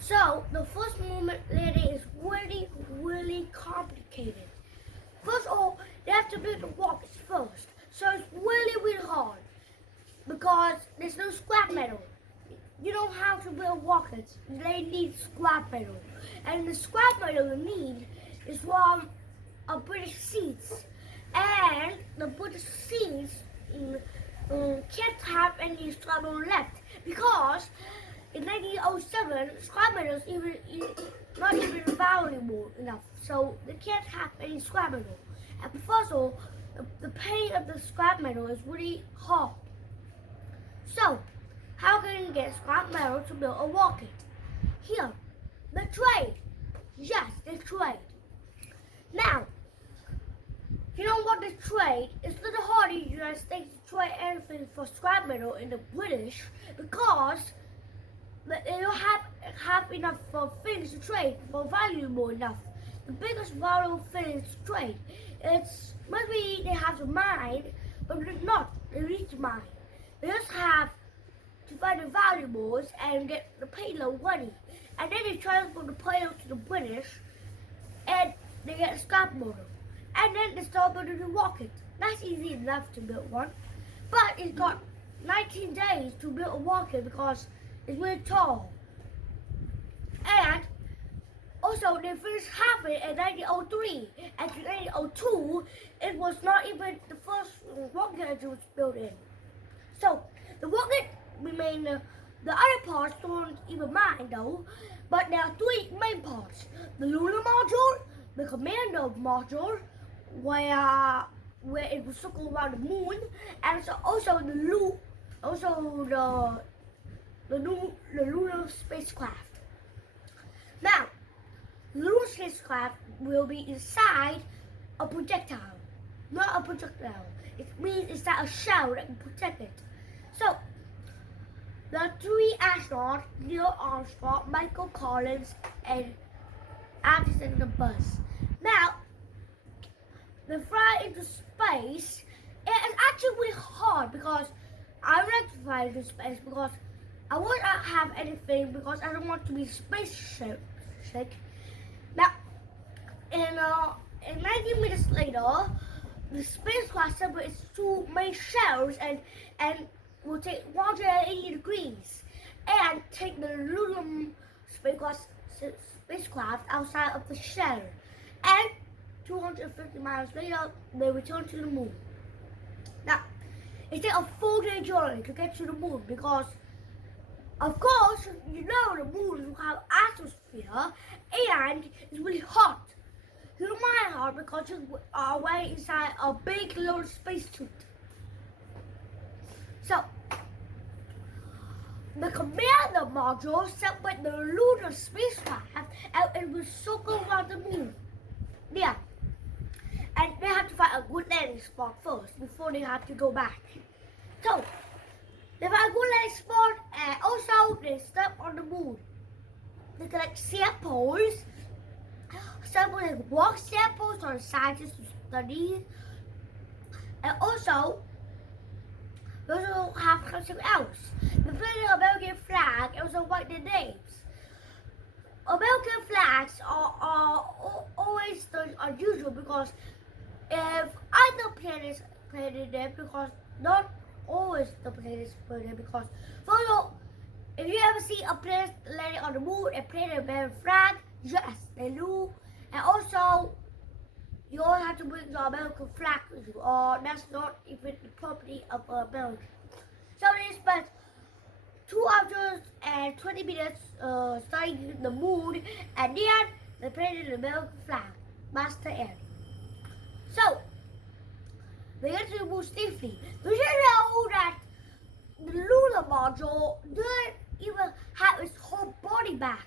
So the first movement landing is really complicated. First of all, they have to build the rockets first. So it's really hard because there's no scrap metal. You don't have to build rockets. They need scrap metal. And the scrap metal you need is from a British seeds. And the British seeds can't have any scrap metal left because in 1907 scrap metal is not even valuable enough. So they can't have any scrap metal. And first of all, the pain of the scrap metal is really hard. So, how can you get scrap metal to build a rocket? Here, the trade. Yes, the trade. Now, you know what the trade? It's not hard in the United States to trade anything for scrap metal in the British because they don't have enough things to trade for valuable enough. The biggest valuable thing is to trade. It's maybe they have to mine, but they're not. They need to mine. They just have to find the valuables and get the payload money. And then they transfer the payload to the British and they get scrap metal. And then they start building the rocket. That's easy enough to build one. But it's got 19 days to build a rocket because it's really tall. And also they finished half it in 1903. And in 1902, it was not even the first rocket that was built in. So the rocket remained the other parts don't even mind though, but there are three main parts: the lunar module, the commando module, where it will circle around the moon, and also the lunar spacecraft. Now, the lunar spacecraft will be inside a projectile, not a projectile. It means inside a shell that can protect it. So, the three astronauts, Neil Armstrong, Michael Collins, and Alexander Buzz. Now, they fly into space. It is actually really hard because I like to fly into space because I won't have anything because I don't want to be space sick. Now, in 90 minutes later, the spacecraft separates two main shells and will take 180 degrees and take the lunar spacecraft outside of the shell. And 250 miles later, they return to the moon. Now, it takes a 4-day journey to get to the moon because, of course, you know the moon will have atmosphere and it's really hot. You don't mind hot because you are way inside a big little spacesuit. So, the commander module separate the lunar spacecraft and it will circle around the moon. Yeah. And they have to find a good landing spot first before they have to go back. So, they find a good landing spot and also they step on the moon. They collect samples. Samples like rock samples for scientists to study. And also, they also have something else. They play the American flag and also write their names. American flags are always unusual because if other planets planted them, because not always the planets planted because for example, if you ever see a planet landing on the moon and planted a American flag, yes, they do. And also, you all have to bring the American flag with you, or that's not even the property of America. So they spent 2 hours and 20 minutes studying the moon, and then they planted the American flag. That's the end. So, they get to the moon safely. Did you know that the lunar module didn't even have its whole body back?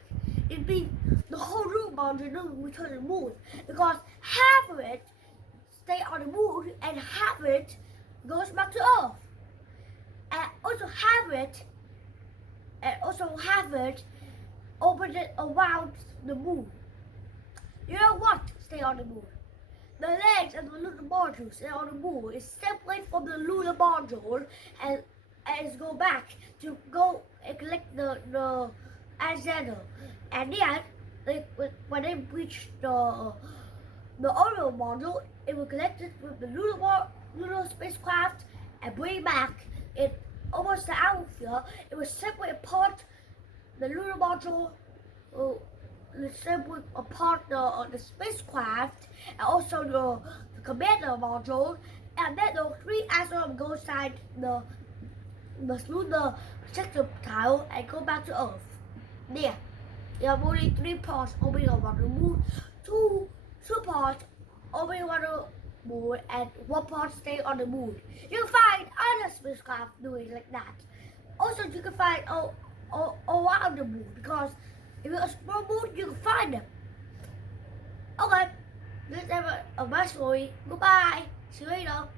It means the whole lunar module doesn't return to the moon because half of it stays on the moon and half of it goes back to Earth. And also have it orbit around the moon. You know what? Stay on the moon. The legs of the lunar module stay on the moon. It's separate from the lunar module and it's go back to go and collect the antenna. And then, when they reach the Orion module, it will connect it with the lunar spacecraft and bring back it almost the atmosphere. It will separate apart the lunar module, separate apart the spacecraft, and also the commander module, and then the three astronauts go inside the lunar projectile and go back to Earth. There. There are only 3 parts orbiting around the moon, two parts orbiting around the moon, and 1 part staying on the moon. You can find other spacecraft doing like that. Also, you can find all around the moon, because if you explore moon, you can find them. Okay, this is a my story. Goodbye. See you later.